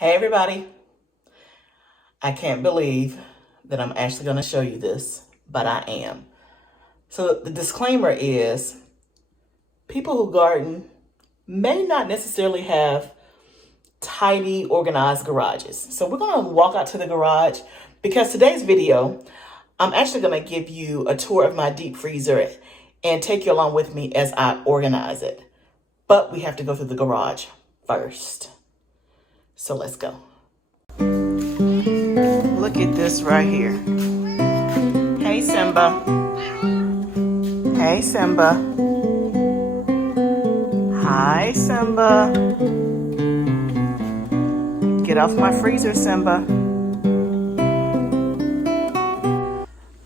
Hey everybody, I can't believe that I'm actually going to show you this, but I am. So the disclaimer is people who garden may not necessarily have tidy, organized garages. So we're going to walk out to the garage because today's video, I'm actually going to give you a tour of my deep freezer and take you along with me as I organize it. But we have to go through the garage first. So let's go. Look at this right here. Hey Simba. Hey Simba. Hi Simba. Get off my freezer, Simba.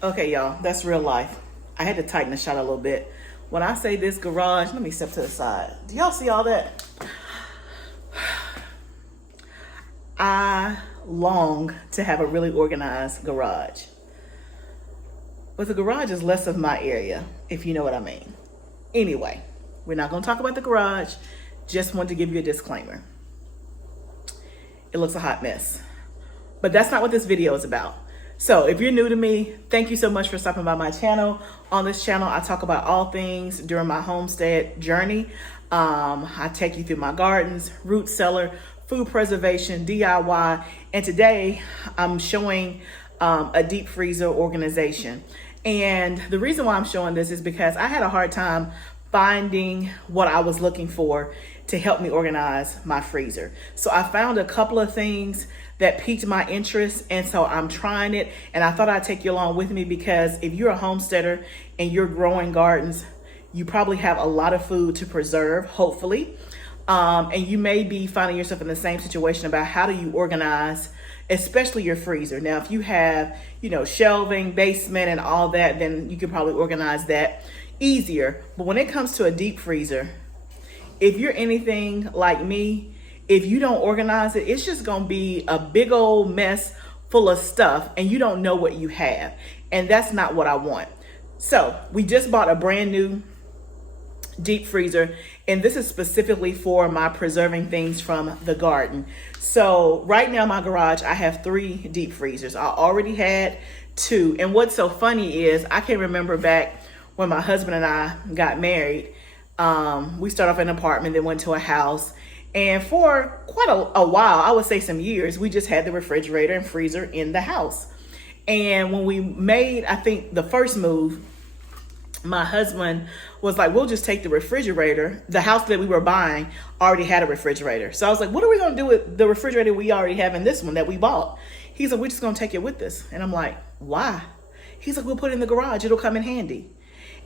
Okay, y'all, that's real life. I had to tighten the shot a little bit. When I say this garage, let me step to the side. Do y'all see all that? I long to have a really organized garage. But the garage is less of my area, if you know what I mean. Anyway, we're not going to talk about the garage. Just wanted to give you a disclaimer. It looks a hot mess. But that's not what this video is about. So if you're new to me, thank you so much for stopping by my channel. On this channel, I talk about all things during my homestead journey. I take you through my gardens, root cellar, food preservation, DIY, and today I'm showing a deep freezer organization. And the reason why I'm showing this is because I had a hard time finding what I was looking for to help me organize my freezer. So I found a couple of things that piqued my interest, and so I'm trying it, and I thought I'd take you along with me because if you're a homesteader and you're growing gardens, you probably have a lot of food to preserve, hopefully. And you may be finding yourself in the same situation about how do you organize, especially your freezer. Now, if you have, shelving, basement, and all that, then you can probably organize that easier. But when it comes to a deep freezer, if you're anything like me, if you don't organize it, it's just going to be a big old mess full of stuff and you don't know what you have. And that's not what I want. So we just bought a brand new deep freezer, and this is specifically for my preserving things from the garden. So right now in my garage, I have 3 deep freezers. I already had 2. And what's so funny is I can remember back when my husband and I got married. We started off in an apartment, then went to a house. And for quite a while, I would say some years, we just had the refrigerator and freezer in the house. And when we made, I think, the first move, my husband was like, we'll just take the refrigerator. The house that we were buying already had a refrigerator. So I was like, what are we going to do with the refrigerator we already have in this one that we bought? He's like, we're just going to take it with us. And I'm like, why? He's like, we'll put it in the garage. It'll come in handy.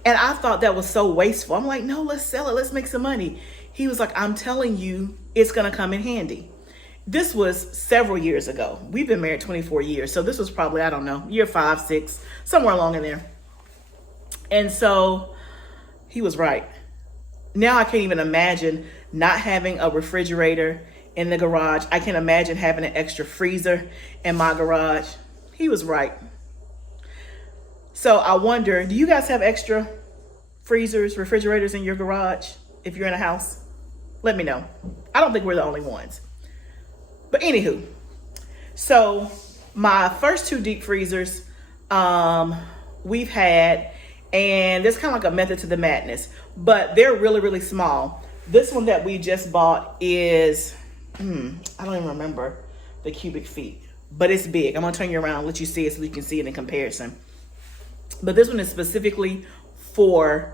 And I thought that was so wasteful. I'm like, no, let's sell it. Let's make some money. He was like, I'm telling you, it's going to come in handy. This was several years ago. We've been married 24 years. So this was probably, I don't know, year 5, 6, somewhere along in there. And so he was right. Now I can't even imagine not having a refrigerator in the garage. I can't imagine having an extra freezer in my garage. He was right. So I wonder, do you guys have extra freezers, refrigerators in your garage if you're in a house? Let me know. I don't think we're the only ones. But anywho, so my first 2 deep freezers we've had, and there's kind of like a method to the madness, but they're really, really small. This one that we just bought is, I don't even remember the cubic feet, but it's big. I'm gonna turn you around and let you see it so you can see it in comparison. But this one is specifically for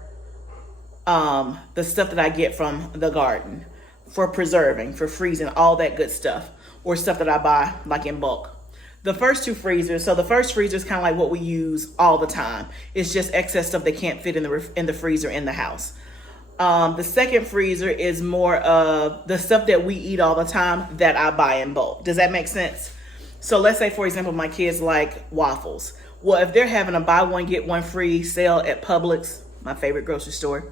the stuff that I get from the garden, for preserving, for freezing, all that good stuff, or stuff that I buy like in bulk. The first 2 freezers, so the first freezer is kind of like what we use all the time. It's just excess stuff that can't fit in the freezer in the house. The second freezer is more of the stuff that we eat all the time that I buy in bulk. Does that make sense? So let's say, for example, my kids like waffles. Well, if they're having a buy one, get one free sale at Publix, my favorite grocery store,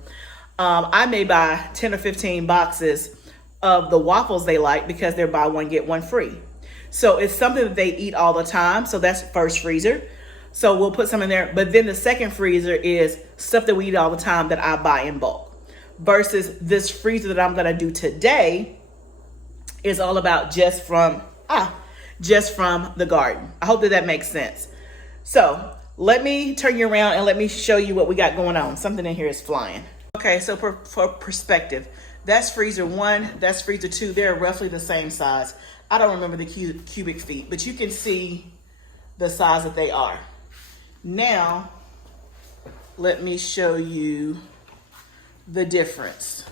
I may buy 10 or 15 boxes of the waffles they like because they're buy one, get one free. So it's something that they eat all the time. So that's first freezer. So we'll put some in there. But then the second freezer is stuff that we eat all the time that I buy in bulk. Versus this freezer that I'm going to do today is all about just from just from the garden. I hope that that makes sense. So let me turn you around and let me show you what we got going on. Something in here is flying. Okay, so for perspective, that's freezer 1, that's freezer 2. They're roughly the same size. I don't remember the cubic feet, but you can see the size that they are. Now, let me show you the difference.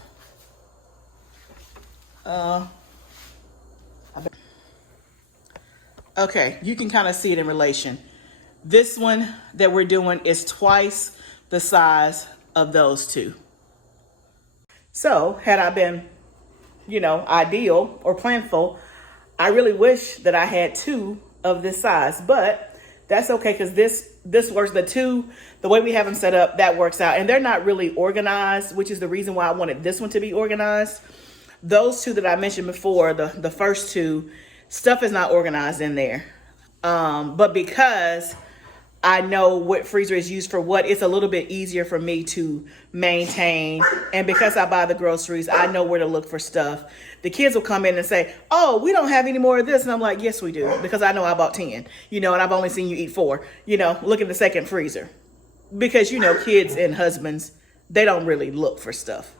Okay, you can kind of see it in relation. This one that we're doing is twice the size of those two. So had I been, ideal or planful, I really wish that I had 2 of this size, but that's okay because this works. The way we have them set up, that works out. And they're not really organized, which is the reason why I wanted this one to be organized. Those 2 that I mentioned before, the first 2, stuff is not organized in there. But because I know what freezer is used for what, it's a little bit easier for me to maintain. And because I buy the groceries, I know where to look for stuff. The kids will come in and say, oh, we don't have any more of this. And I'm like, yes, we do. Because I know I bought 10, and I've only seen you eat 4, look in the second freezer. Because, kids and husbands, they don't really look for stuff.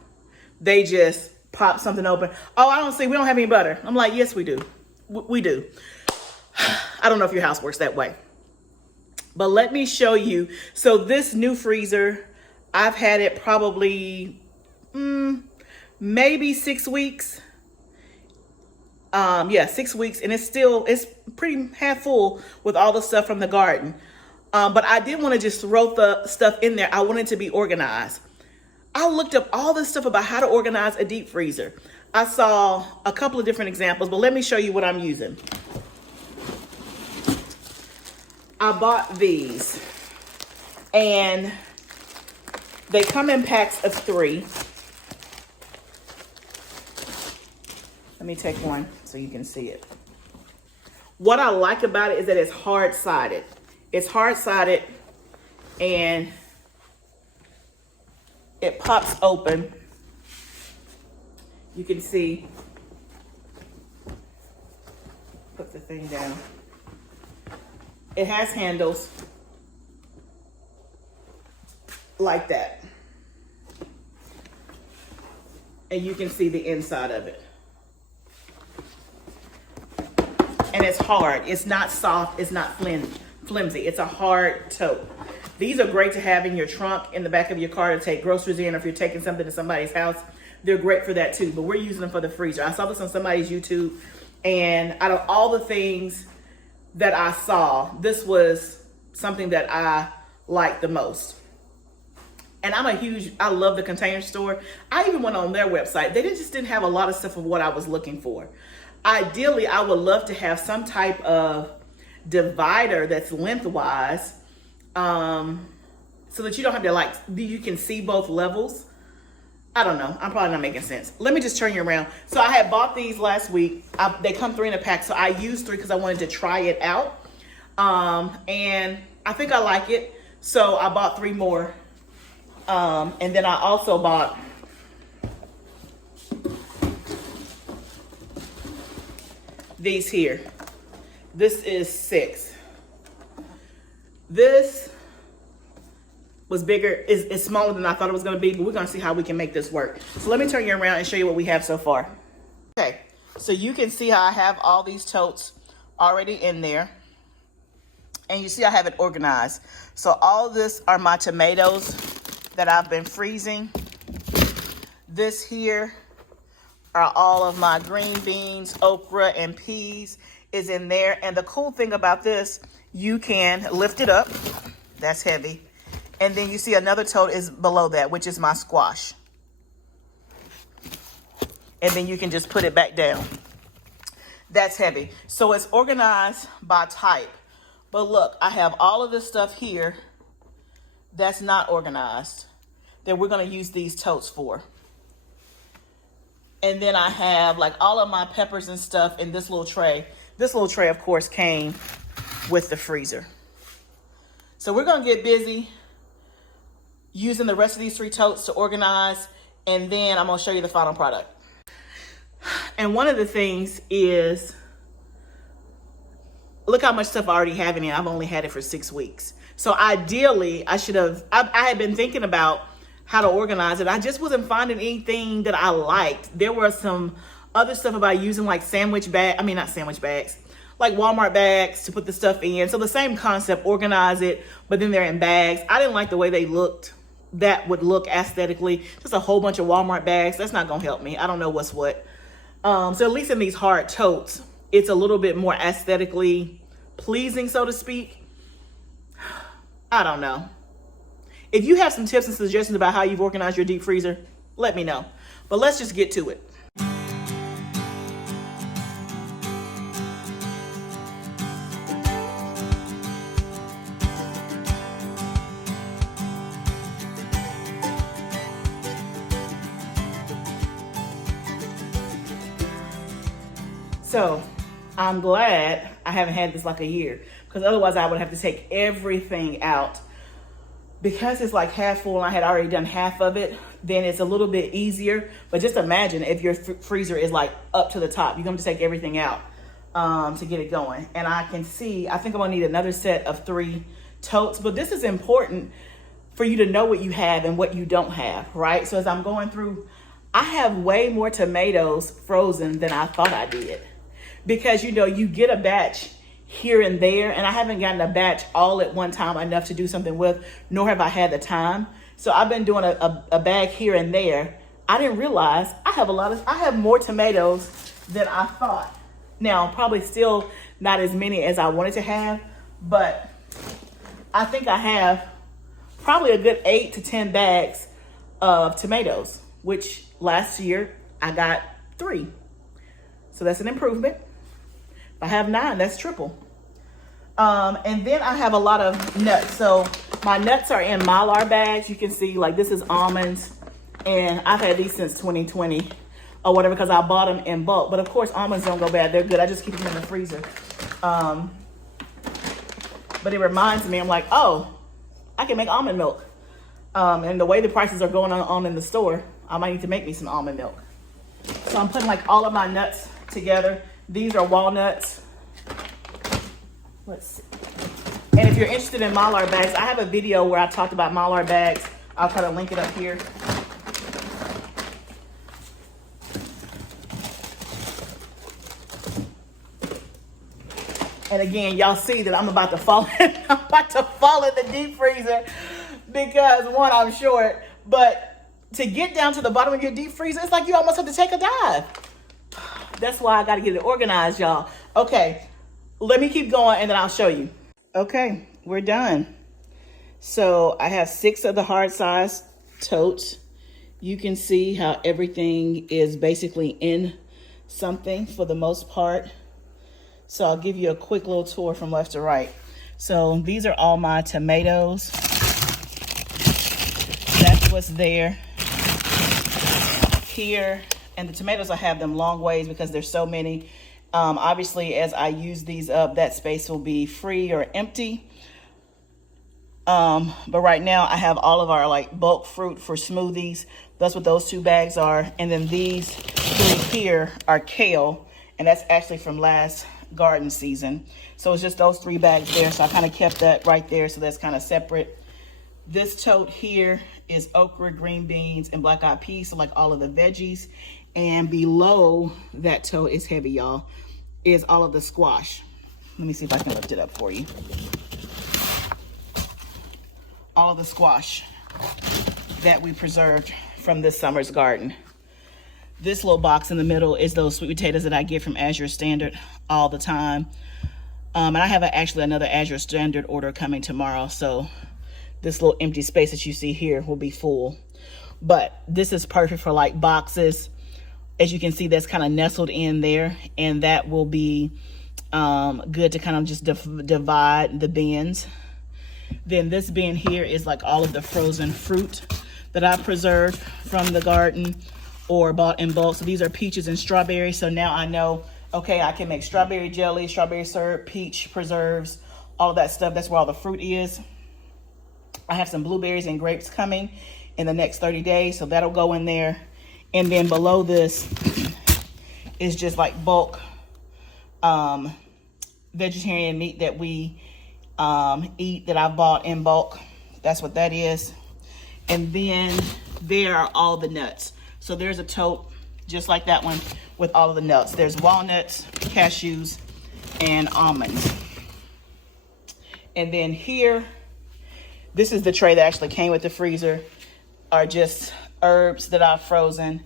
They just pop something open. Oh, we don't have any butter. I'm like, yes, we do. We do. I don't know if your house works that way. But let me show you. So this new freezer, I've had it probably maybe 6 weeks. 6 weeks. And it's pretty half full with all the stuff from the garden. But I didn't want to just throw the stuff in there. I wanted to be organized. I looked up all this stuff about how to organize a deep freezer. I saw a couple of different examples, but let me show you what I'm using. I bought these, and they come in packs of 3. Let me take one so you can see it. What I like about it is that it's hard-sided. It's hard-sided, and it pops open. You can see, put the thing down. It has handles like that. And you can see the inside of it. And it's hard. It's not soft. It's not flimsy. It's a hard tote. These are great to have in your trunk, in the back of your car to take groceries in, or if you're taking something to somebody's house. They're great for that too, but we're using them for the freezer. I saw this on somebody's YouTube, and out of all the things that I saw, this was something that I liked the most. And I love the Container Store. I even went on their website. They just didn't have a lot of stuff of what I was looking for. Ideally, I would love to have some type of divider that's lengthwise, so that you don't have to you can see both levels. I don't know. I'm probably not making sense. Let me just turn you around. So I had bought these last week. They come 3 in a pack. So I used 3 because I wanted to try it out. And I think I like it. So I bought 3 more. And then I also bought these here. This is 6. This was bigger, it's smaller than I thought it was gonna be, but we're gonna see how we can make this work. So let me turn you around and show you what we have so far. Okay, so you can see how I have all these totes already in there. And you see I have it organized. So all this are my tomatoes that I've been freezing. This here are all of my green beans, okra, and peas is in there. And the cool thing about this, you can lift it up. That's heavy. And then you see another tote is below that, which is my squash. And then you can just put it back down. That's heavy. So it's organized by type. But look, I have all of this stuff here that's not organized that we're going to use these totes for. And then I have all of my peppers and stuff in this little tray. This little tray, of course, came with the freezer. So we're going to get busy using the rest of these 3 totes to organize, and then I'm going to show you the final product. And one of the things is look how much stuff I already have in it. I've only had it for 6 weeks. So ideally, I had been thinking about how to organize it. I just wasn't finding anything that I liked. There were some other stuff about using like not sandwich bags, like Walmart bags to put the stuff in. So the same concept, organize it, but then they're in bags. I didn't like the way they looked. That would look aesthetically, just a whole bunch of Walmart bags. That's not gonna help me. I don't know what's what. So at least in these hard totes, it's a little bit more aesthetically pleasing, so to speak. I don't know. If you have some tips and suggestions about how you've organized your deep freezer, let me know. But let's just get to it. So I'm glad I haven't had this like a year, because otherwise I would have to take everything out. Because it's like half full and I had already done half of it, then it's a little bit easier. But just imagine if your freezer is like up to the top, you're going to take everything out to get it going. And I think I'm going to need another set of 3 totes. But this is important for you to know what you have and what you don't have, right? So as I'm going through, I have way more tomatoes frozen than I thought I did. Because, you get a batch here and there, and I haven't gotten a batch all at one time enough to do something with, nor have I had the time. So I've been doing a bag here and there. I didn't realize I have more tomatoes than I thought. Now, probably still not as many as I wanted to have, but I think I have probably a good 8 to 10 bags of tomatoes, which last year I got 3. So that's an improvement. If I have 9, that's triple. And then I have a lot of nuts. So my nuts are in Mylar bags. You can see, like, this is almonds. And I've had these since 2020 or whatever, because I bought them in bulk. But of course, almonds don't go bad. They're good. I just keep them in the freezer. But it reminds me, I'm like, oh, I can make almond milk. And the way the prices are going on in the store, I might need to make me some almond milk. So I'm putting like all of my nuts together. These are walnuts. Let's see. And if you're interested in Mylar bags, I have a video where I talked about Mylar bags. I'll try to link it up here. And again, y'all see that I'm about to fall in the deep freezer because, one, I'm short, but to get down to the bottom of your deep freezer, it's like you almost have to take a dive. That's why I got to get it organized, y'all. Okay, let me keep going and then I'll show you. Okay, we're done. So I have 6 of the hard size totes. You can see how everything is basically in something for the most part. So I'll give you a quick little tour from left to right. So these are all my tomatoes. That's what's there. Here. And the tomatoes, I have them long ways because there's so many. Obviously, as I use these up, that space will be free or empty. But right now, I have all of our like bulk fruit for smoothies. That's what those 2 bags are. And then these 3 here are kale. And that's actually from last garden season. So it's just those 3 bags there. So I kind of kept that right there. So that's kind of separate. This tote here is okra, green beans, and black eyed peas. So like all of the veggies. And below that tote is heavy, y'all, is all of the squash. Let me see if I can lift it up for you. All of the squash that we preserved from this summer's garden. This little box in the middle is those sweet potatoes that I get from Azure Standard all the time. And I have actually another Azure Standard order coming tomorrow. So this little empty space that you see here will be full. But this is perfect for like boxes. As you can see, that's kind of nestled in there, and that will be good to kind of just divide the bins. Then this bin here is like all of the frozen fruit that I preserved from the garden or bought in bulk. So these are peaches and strawberries. So now I know, okay, I can make strawberry jelly, strawberry syrup, peach preserves, all of that stuff. That's where all the fruit is. I have some blueberries and grapes coming in the next 30 days, so that'll go in there. And then below this is just like bulk vegetarian meat that we eat that I've bought in bulk. That's what that is. And then there are all the nuts. So there's a tote just like that one with all of the nuts. There's walnuts, cashews, and almonds. And then here, this is the tray that actually came with the freezer, are just herbs that I've frozen,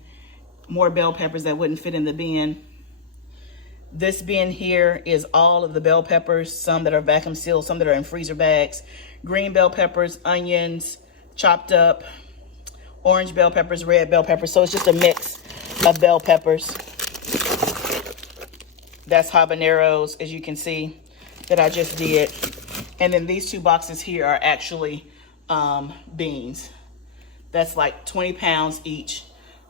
more bell peppers that wouldn't fit in the bin. This bin here is all of the bell peppers, some that are vacuum sealed, some that are in freezer bags, green bell peppers, onions, chopped up, orange bell peppers, red bell peppers. So it's just a mix of bell peppers. That's habaneros, as you can see, that I just did. And then these two boxes here are actually beans. That's like 20 pounds each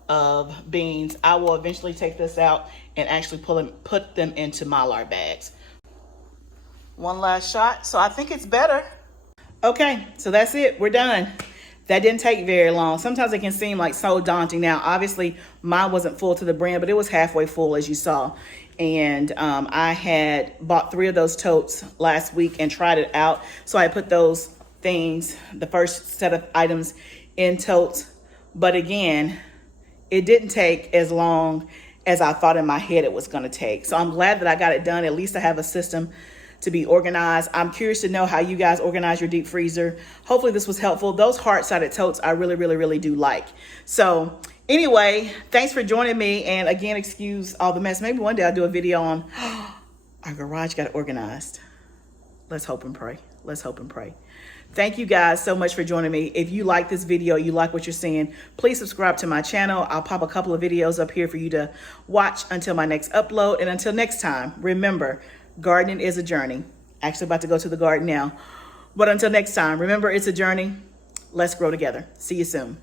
of beans. I will eventually take this out and actually put them into Mylar bags. One last shot. So I think it's better. Okay, so that's it. We're done. That didn't take very long. Sometimes it can seem like so daunting. Now, obviously, mine wasn't full to the brim, but it was halfway full, as you saw. And I had bought 3 of those totes last week and tried it out. So I put those things, the first set of items, in totes. But again, it didn't take as long as I thought in my head it was going to take. So I'm glad that I got it done. At least I have a system to be organized. I'm curious to know how you guys organize your deep freezer. Hopefully this was helpful. Those hard-sided totes I really do like. So anyway, thanks for joining me. And again, excuse all the mess. Maybe one day I'll do a video on our garage got organized. Let's hope and pray. Let's hope and pray. Thank you guys so much for joining me. If you like this video, you like what you're seeing, please subscribe to my channel. I'll pop a couple of videos up here for you to watch until my next upload. And until next time, remember, gardening is a journey. Actually about to go to the garden now. But until next time, remember, it's a journey. Let's grow together. See you soon.